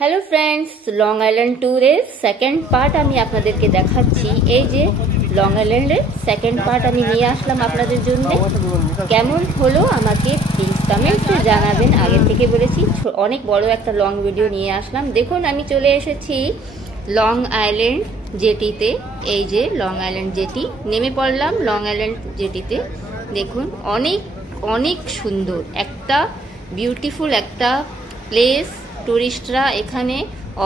Hello friends, long island ট্যুরের second part আমি আপনাদেরকে দেখাচ্ছি। এই যে লং আইল্যান্ডের সেকেন্ড পার্ট আমি নিয়ে আসলাম আপনাদের জন্য। কেমন হলো আমাকে প্লিজ কমেন্টসে জানাবেন। আগে থেকে বলেছি অনেক বড় একটা লং ভিডিও নিয়ে আসলাম। দেখুন আমি চলে এসেছি লং আইল্যান্ড জেটিতে। এই যে লং আইল্যান্ড জেটি, নেমে পড়লাম লং আইল্যান্ড জেটিতে। দেখুন অনেক অনেক সুন্দর একটা বিউটিফুল একটা প্লেস। টুরিস্টরা এখানে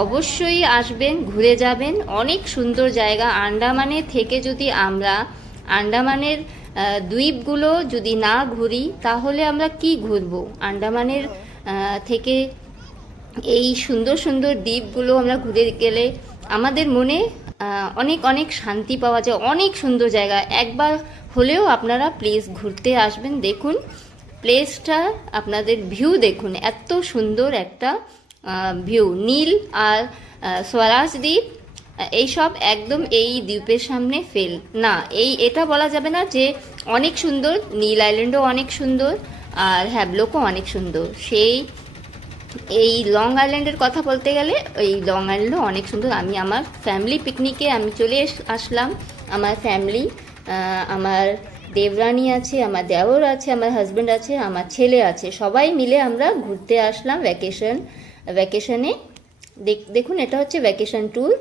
অবশ্যই আসবেন, ঘুরে যাবেন। অনেক সুন্দর জায়গা। আন্দামানে থেকে যদি আমরা আন্দামানের দ্বীপগুলো যদি না ঘুরি তাহলে আমরা কি ঘুরবো? আন্দামানের থেকে এই সুন্দর সুন্দর দ্বীপগুলো আমরা ঘুরে গেলে আমাদের মনে অনেক অনেক শান্তি পাওয়া যায়। অনেক সুন্দর জায়গা, একবার হলেও আপনারা প্লিজ ঘুরতে আসবেন। দেখুন প্লেসটা, আপনাদের ভিউ দেখুন, এত সুন্দর একটা ভিউ। নীল আর স্বরাজ দ্বীপ এইসব একদম এই দ্বীপের সামনে ফেল না। এটা বলা যাবে না যে অনেক সুন্দর। নীল আইল্যান্ডও অনেক সুন্দর আর হ্যাবলকও অনেক সুন্দর। এই লং আইল্যান্ডের কথা বলতে গেলে এই লং আইল্যান্ডও অনেক সুন্দর। আমি আমার ফ্যামিলি পিকনিকে আমি চলে আসলাম। আমার ফ্যামিলি, আমার দেবরানী আছে, আমার দেওর আছে, আমার হাজব্যান্ড আছে, আমার ছেলে আছে, সবাই মিলে আমরা ঘুরতে আসলাম ভ্যাকেশনে। দেখুন এটা হচ্ছে ভ্যাকেশন ট্যুর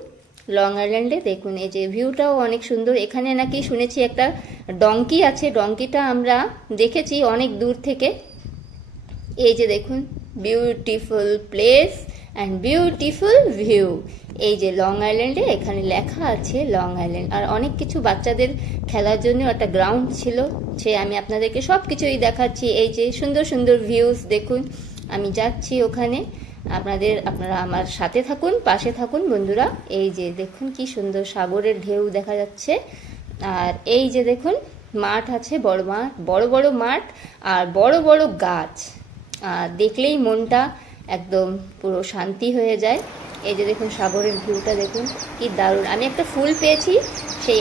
লং আইল্যান্ডে। দেখুন এই যে ভিউটাও অনেক সুন্দর। এখানে নাকি শুনেছি একটা ডঙ্কি আছে, ডঙ্কিটা আমরা দেখেছি অনেক দূর থেকে। এই যে দেখুন beautiful place and beautiful view. এই যে লং আইল্যান্ডে এখানে লেখা আছে লং আইল্যান্ড। আর অনেক কিছু বাচ্চাদের খেলার জন্য একটা গ্রাউন্ড ছিল, আমি আপনাদেরকে সব কিছুই দেখাচ্ছি। এই যে সুন্দর সুন্দর ভিউজ দেখুন। আমি যাচ্ছি ওখানে, আপনারা আমার সাথে থাকুন, পাশে থাকুন বন্ধুরা। এই যে দেখুন কি সুন্দর সাগরের ঢেউ দেখা যাচ্ছে। আর এই যে দেখুন মাঠ আছে, বড় মাঠ, বড় বড় মাঠ আর বড় বড় গাছ। দেখলেই মনটা একদম পুরো শান্তি হয়ে যায়। এই যে দেখুন সাগরের ভিউটা দেখুন কি দারুণ। আমি একটা ফুল পেয়েছি,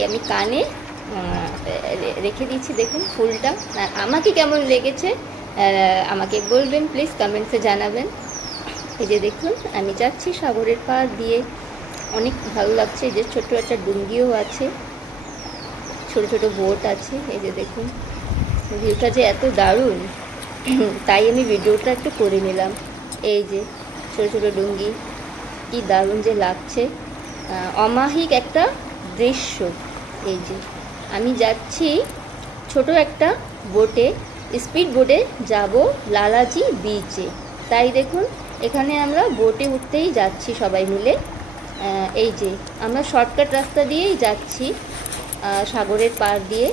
আমি কানে রেখে দিচ্ছি। দেখুন ফুলটা আমাকে কেমন লেগেছে আমাকে বলবেন, প্লিজ কমেন্টসে জানাবেন। এই যে দেখুন আমি যাচ্ছি সাগরের পার দিয়ে, অনেক ভালো লাগছে। এই যে ছোট একটা ডুঙ্গিও আছে, ছোট ছোট বোট আছে। এই যে দেখুন ভিউটা যে এত দারুণ, তাই আমি ভিডিওটা একটু করে নিলাম। এই যে ছোট ছোট ডুঙ্গি, কি দারুণ যে লাগছে, অমায়িক একটা দৃশ্য। এই যে আমি যাচ্ছি ছোট একটা বোটে, স্পিড বোটে যাব লালাজি বিচে। তাই দেখুন এখানে আমরা বোটে উঠতেই যাচ্ছি সবাই মিলে। এই যে আমরা শর্টকাট রাস্তা দিয়েই যাচ্ছি সাগরের পার দিয়ে।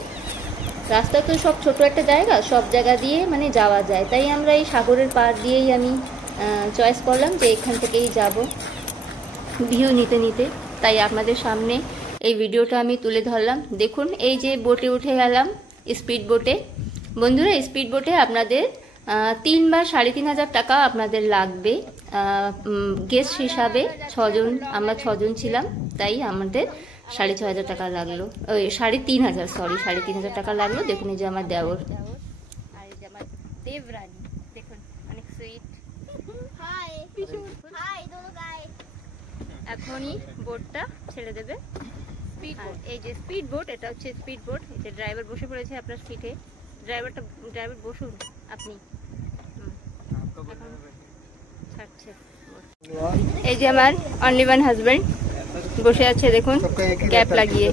রাস্তা তো সব ছোট একটা জায়গা, সব জায়গা দিয়ে মানে যাওয়া যায়, তাই আমরা এই সাগরের পার দিয়েই আমি চয়েস করলাম যে এখান থেকেই যাব ভিউ নিতে নিতে। তাই আপনাদের সামনে এই ভিডিওটা আমি তুলে ধরলাম। দেখুন এই যে বোটে উঠে গেলাম, স্পিড বোটে। বন্ধুরা স্পিড বোটে আপনাদের 3 বা 3,500 টাকা আপনাদের লাগবে গেস্ট হিসাবে। 6 জন, আমরা 6 জন ছিলাম, তাই আমাদের 6,500 টাকা লাগলো। 3,500, সরি 3,500 টাকা লাগলো। দেখুন এই যে আমার দেওর আর এই যে আমার দেবরানী, দেখুন অনেক সুইট। এখনই বোটটা ছেড়ে দেবে। এই যে স্পিড বোট, এটা হচ্ছে স্পিড বোট। এই যে ড্রাইভার বসে পড়েছে আপনার সিটে। ড্রাইভার বসুন আপনি। ছাড়ছে। এই যে আমার অনলি ওয়ান হাজব্যান্ড বসে আছে, দেখুন ক্যাপ লাগিয়ে।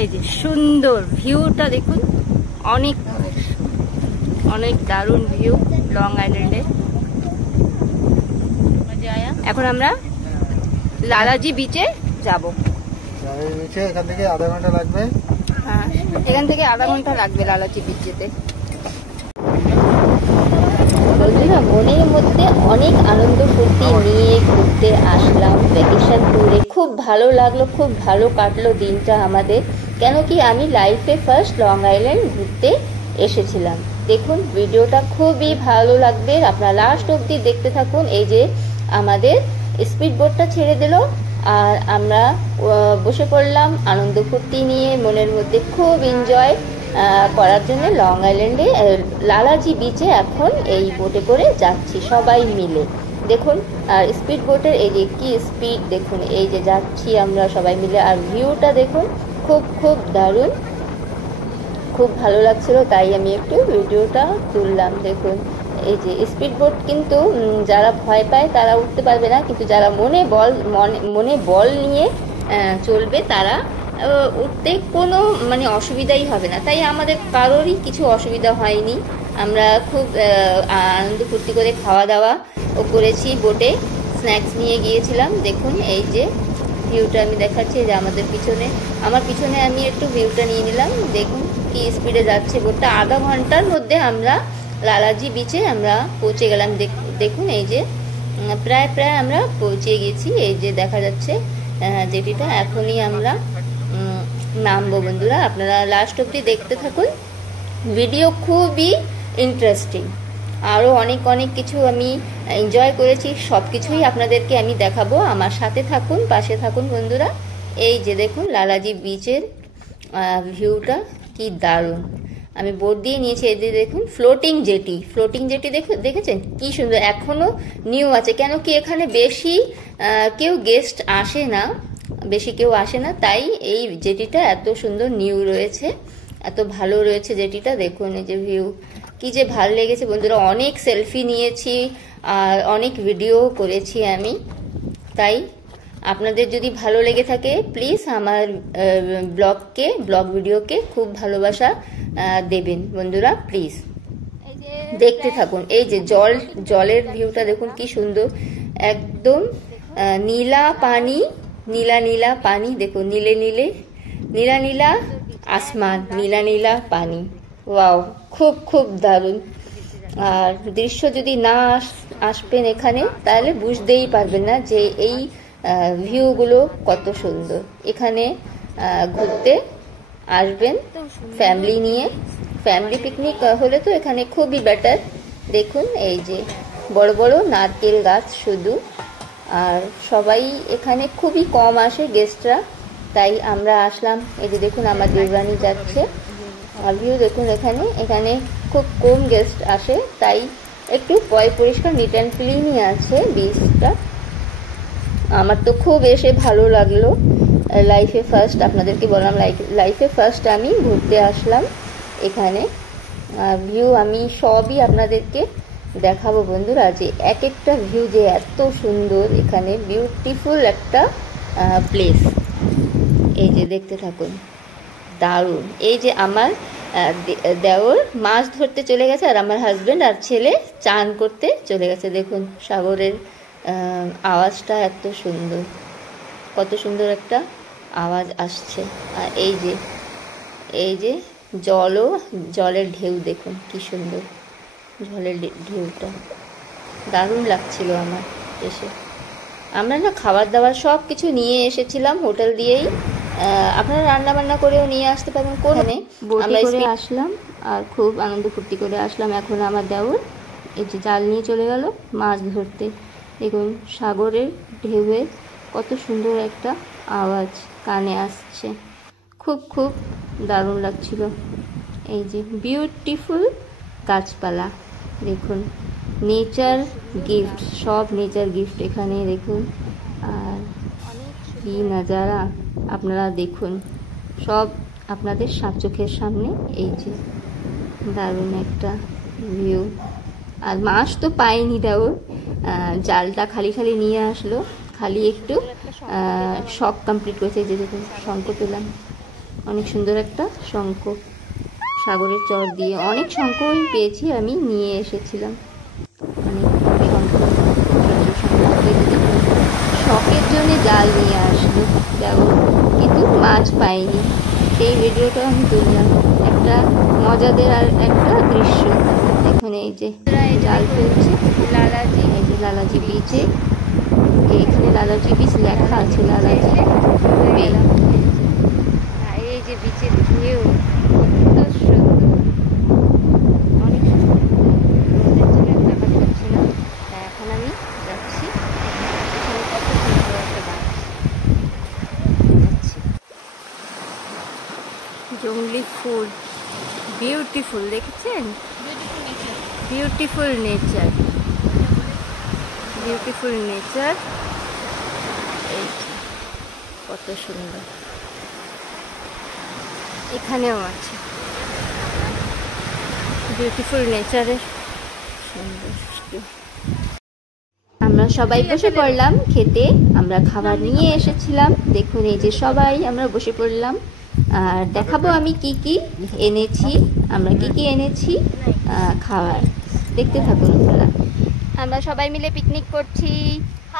এই যে সুন্দর ভিউটা দেখুন, অনেক অনেক দারুণ ভিউ লং আইল্যান্ডে। এখন আমরা লালাজি বিচে যাব। এখান থেকে আধা ঘন্টা লাগবে। হ্যাঁ, এখান থেকে আধা ঘন্টা লাগবে লালাজি বিচ যেতে। বন্ধুরা মনের মধ্যে অনেক আনন্দ ফুর্তি নিয়ে ঘুরতে আসলাম ভ্যাকেশন ট্যুরে। খুব ভালো লাগলো, খুব ভালো কাটলো দিনটা আমাদের। কেন কি আমি লাইফে ফার্স্ট লং আইল্যান্ড ঘুরতে এসেছিলাম। দেখুন ভিডিওটা খুবই ভালো লাগবে, আপনারা লাস্ট অবধি দেখতে থাকুন। এই যে আমাদের স্পিড বোটটা ছেড়ে দিল আর আমরা বসে পড়লাম আনন্দ ফুর্তি নিয়ে, মনের মধ্যে খুব এনজয়। করার জন্য লং আইল্যান্ডে লালাজি বিচে এখন এই বোটে করে যাচ্ছি সবাই মিলে। দেখুন আর স্পিড বোটের এই যে কি স্পিড দেখুন, এই যে যাচ্ছি আমরা সবাই মিলে। আর ভিউটা দেখুন খুব খুব দারুণ, খুব ভালো লাগছিল, তাই আমি একটু ভিডিওটা তুললাম। দেখুন এই যে স্পিড বোট, কিন্তু যারা ভয় পায় তারা উঠতে পারবে না, কিন্তু যারা মনে বল নিয়ে চলবে তারা উঠতে কোনো মানে অসুবিধাই হবে না। তাই আমাদের কারোরই কিছু অসুবিধা হয়নি। আমরা খুব আনন্দ ফুর্তি করে খাওয়া দাওয়া করেছি, বোটে স্ন্যাক্স নিয়ে গিয়েছিলাম। দেখুন এই যে ভিউটা আমি দেখাচ্ছি, যে আমার পিছনে আমি একটু ভিউটা নিয়ে নিলাম। দেখুন কি স্পিডে যাচ্ছে বোটটা। আধা ঘন্টার মধ্যে আমরা লালাজি বিচে আমরা পৌঁছে গেলাম। দেখুন এই যে প্রায় আমরা পৌঁছে গেছি। এই যে দেখা যাচ্ছে যেটিটা, এখনই আমরা নামবো। বন্ধুরা আপনারা লাস্ট অবধি দেখতে থাকুন, ভিডিও খুবই ইন্টারেস্টিং। আরও অনেক কিছু আমি এনজয় করেছি, সব কিছুই আপনাদেরকে আমি দেখাবো। আমার সাথে থাকুন, পাশে থাকুন বন্ধুরা। এই যে দেখুন লালাজি বিচের ভিউটা কি দারুণ। আমি বোট দিয়ে নিয়েছি। এই যে দেখুন ফ্লোটিং জেটি দেখেছেন কি সুন্দর, এখনও নিউ আছে। কেন কি এখানে বেশি কেউ গেস্ট আসে না, তাই এই জেটিটা এত সুন্দর নিউ রয়েছে, এত ভালো রয়েছে জেটিটা। দেখুন এই যে ভিউ, কি যে ভালো লেগেছে বন্ধুরা। অনেক সেলফি নিয়েছি আর অনেক ভিডিও করেছি আমি। তাই আপনাদের যদি ভালো লেগে থাকে প্লিজ আমার ব্লগ ভিডিওকে খুব ভালোবাসা দেবেন বন্ধুরা, প্লিজ দেখতে থাকুন। এই যে জলের ভিউটা দেখুন কি সুন্দর, একদম নীলা পানি। দেখুন নীলা আসমান, নীলা পানি। ওয়াও, খুব দারুণ। আর দৃশ্য যদি না আসবেন এখানে তাহলে বুঝতেই পারবেন না যে এই ভিউগুলো কত সুন্দর। এখানে ঘুরতে আসবেন ফ্যামিলি নিয়ে, ফ্যামিলি পিকনিক হলে তো এখানে খুবই বেটার। দেখুন এই যে বড় নারকেল গাছ শুধু, আর সবাই এখানে খুবই কম আসে গেস্টরা, তাই আমরা আসলাম। এই যে দেখুন আমার দেবরানী যাচ্ছে। আর ভিউ দেখুন, এখানে খুব কম গেস্ট আসে, তাই একটু পরিষ্কার নিট অ্যান্ড ক্লিনই আছে বিচটা। আমার তো খুব এসে ভালো লাগলো। লাইফে ফার্স্ট, আপনাদেরকে বললাম লাইফে ফার্স্ট আমি ঘুরতে আসলাম এখানে। ভিউ আমি সবই আপনাদেরকে দেখাবো বন্ধুরা, যে এক একটা ভিউ যে এত সুন্দর, এখানে বিউটিফুল একটা প্লেস। এই যে দেখতে থাকুন, দারুণ। এই যে আমার দেওর মাছ ধরতে চলে গেছে, আর আমার হাজবেন্ড আর ছেলে চান করতে চলে গেছে। দেখুন সাগরের আওয়াজটা এত সুন্দর, কত সুন্দর একটা আওয়াজ আসছে। আর এই যে জলের ঢেউ দেখুন কি সুন্দর, জলের ঢেউটা দারুণ লাগছিল আমার এসে। আমরা না খাবার দাবার সব কিছু নিয়ে এসেছিলাম হোটেল দিয়েই, আপনারা রান্না বান্না করেও নিয়ে আসতে পারবেন। আমরা আসলাম আর খুব আনন্দ ফুর্তি করে আসলাম। এখন আমার দেওর এই যে জাল নিয়ে চলে গেল মাছ ধরতে। দেখুন সাগরের ঢেউয়ের কত সুন্দর একটা আওয়াজ কানে আসছে, খুব দারুণ লাগছিল। এই যে বিউটিফুল গাছপালা, দেখুন নেচার গিফট, সব নেচার গিফট এখানে দেখুন। আর কি নাজারা আপনারা দেখুন, সব আপনাদের চোখের সামনে। এই যে দারুণ একটা ভিউ। আর মাছ তো পাইনি দেওর, জালটা খালি নিয়ে আসলো, খালি একটু শখ কমপ্লিট করেছে। যে দেখুন শঙ্খ পেলাম, অনেক সুন্দর একটা শঙ্খ সাগরের চর দিয়ে। অনেক শঙ্খ পেয়েছি, আমি নিয়ে এসেছিলাম অনেক শঙ্খ। শখের জন্য জাল নিয়ে আসলো দেওর, কিন্তু মাছ পাইনি। সেই ভিডিওটা আমি তুললাম, একটা মজাদের আর একটা দৃশ্য। দেখুন এই যে জাল ফেলছে লালাজি, এই যে লালাজি বিচে, এইখানে লালাজি বিচ লেখা আছে, লালাজি পেলাম। এই যে বিচের ঢেউ কত সুন্দর, অনেক সুন্দর। রোদের জন্য দেখা যাচ্ছে না, তাই এখন আমি যাচ্ছি। এখানে কত সুন্দর একটা গাছ যাচ্ছে, জংলি ফুল। বিউটিফুল, দেখেছেন? Beautiful nature, beautiful nature. এই কত সুন্দর, এখানেও আছে বিউটিফুল নেচারের সৌন্দর্য। আমরা সবাই বসে পড়লাম খেতে, আমরা খাবার নিয়ে এসেছিলাম। দেখুন এই যে সবাই আমরা বসে পড়লাম, আর দেখাবো আমি কি কি এনেছি, আমরা কি কি এনেছি খাবার। দেখতে থাকুন আপনারা। আমরা সবাই মিলে পিকনিক করছি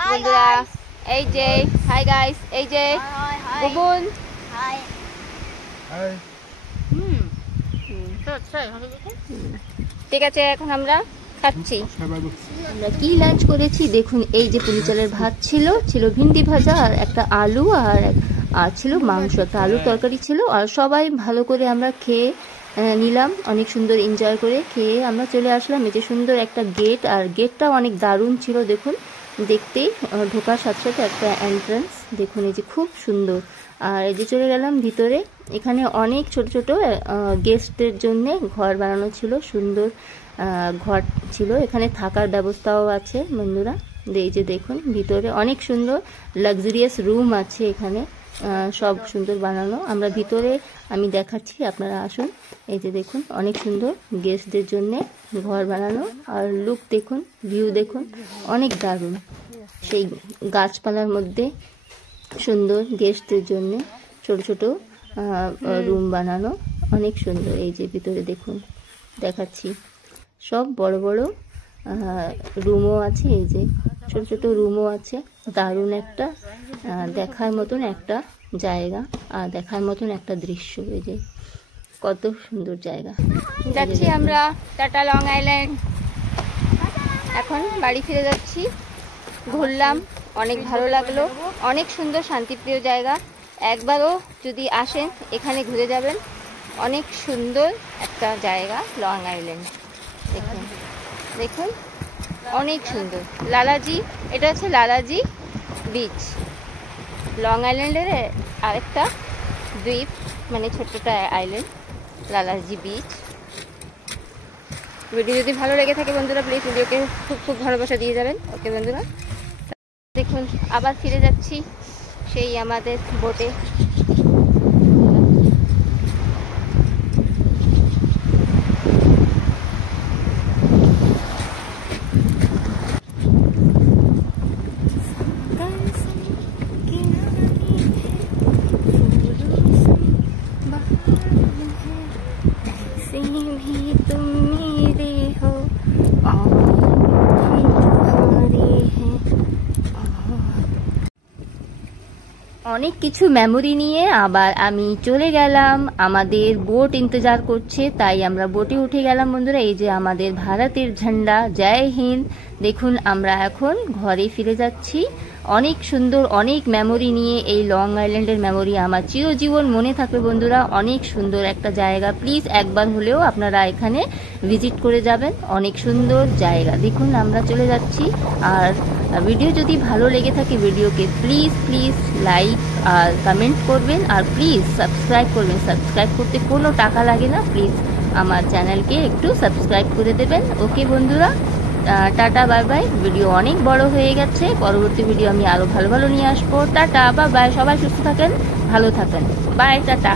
বন্ধুরা। এই যে হাই গাইস, এই যে বুবুন, ঠিক আছে। এখন আমরা খাচ্ছি। আমরা কি লাঞ্চ করেছি দেখুন। এই যে পুলি চালের ভাত ছিল, ছিল ভিন্ডি ভাজা আর একটা আলু, আর ছিল মাংস, একটা আলু তরকারি ছিল। আর সবাই ভালো করে আমরা খেয়ে নিলাম, অনেক সুন্দর এনজয় করে খেয়ে আমরা চলে আসলাম। এই যে সুন্দর একটা গেট, আর গেটটাও অনেক দারুণ ছিল দেখুন, দেখতেই ঢোকার সাথে সাথে একটা এন্ট্রান্স দেখুন, এই যে খুব সুন্দর। আর এই যে চলে গেলাম ভিতরে, এখানে অনেক ছোট ছোট গেস্টের জন্য ঘর বানানো ছিল, সুন্দর ঘর ছিল। এখানে থাকার ব্যবস্থাও আছে বন্ধুরা। এই যে দেখুন ভিতরে অনেক সুন্দর লাক্সারিয়াস রুম আছে এখানে, সব সুন্দর বানানো। আমরা ভিতরে আমি দেখাচ্ছি, আপনারা আসুন। এই যে দেখুন অনেক সুন্দর গেস্টদের জন্য ঘর বানানো, আর লুক দেখুন, ভিউ দেখুন, অনেক দারুণ। সেই গাছপালার মধ্যে সুন্দর গেস্টদের জন্য ছোট ছোট রুম বানানো, অনেক সুন্দর। এই যে ভিতরে দেখুন, দেখাচ্ছি, সব বড় বড় রুমও আছে, এই যে ছোট ছোট রুমও আছে। দারুণ একটা দেখার মতন একটা জায়গা, আর দেখার মতন একটা দৃশ্য। এই যে কত সুন্দর জায়গা। যাচ্ছি আমরা টাটা লং আইল্যান্ড, এখন বাড়ি ফিরে যাচ্ছি। ঘুরলাম, অনেক ভালো লাগলো, অনেক সুন্দর শান্তিপ্রিয় জায়গা। একবারও যদি আসেন এখানে ঘুরে যাবেন, অনেক সুন্দর একটা জায়গা লং আইল্যান্ড। দেখুন দেখুন অনেক সুন্দর। লালাজি, এটা হচ্ছে লালাজি বিচ, লং আইল্যান্ডের আরেকটা দ্বীপ, মানে ছোট্টটা আইল্যান্ড, লালাজি বিচ। ভিডিও যদি ভালো লেগে থাকে বন্ধুরা, প্লিজ ভিডিওকে খুব খুব ভালোবাসা দিয়ে যাবেন। ওকে বন্ধুরা, দেখুন আবার ফিরে যাচ্ছি সেই আমাদের বোটে। অনেক কিছু মেমোরি নিয়ে আবার আমি চলে গেলাম, আমাদের বোট ইন্তজার করছে, তাই আমরা বোটে উঠে গেলাম বন্ধুরা। এই যে আমাদের ভারতের ঝান্ডা, জয় হিন্দ। দেখুন আমরা এখন ঘরে ফিরে যাচ্ছি। অনেক সুন্দর, অনেক মেমোরি নিয়ে, এই লং আইল্যান্ডের মেমোরি আমার চিরজীবন মনে থাকবে বন্ধুরা। অনেক সুন্দর একটা জায়গা, প্লিজ একবার হলেও আপনারা এখানে ভিজিট করে যাবেন, অনেক সুন্দর জায়গা। দেখুন আমরা চলে যাচ্ছি। আর ভিডিও যদি ভালো লেগে থাকে ভিডিওকে প্লিজ প্লিজ লাইক আর কমেন্ট করবেন, আর প্লিজ সাবস্ক্রাইব করবেন। সাবস্ক্রাইব করতে কোনো টাকা লাগে না, প্লিজ আমার চ্যানেলকে একটু সাবস্ক্রাইব করে দেবেন। ওকে বন্ধুরা, টাটা বাই বাই। ভিডিও অনেক বড় হয়ে গেছে, পরবর্তী ভিডিও আমি আরো ভালো ভালো নিয়ে আসবো। টাটা বাই বাই, সবাই সুস্থ থাকেন, ভালো থাকেন, বাই, টাটা।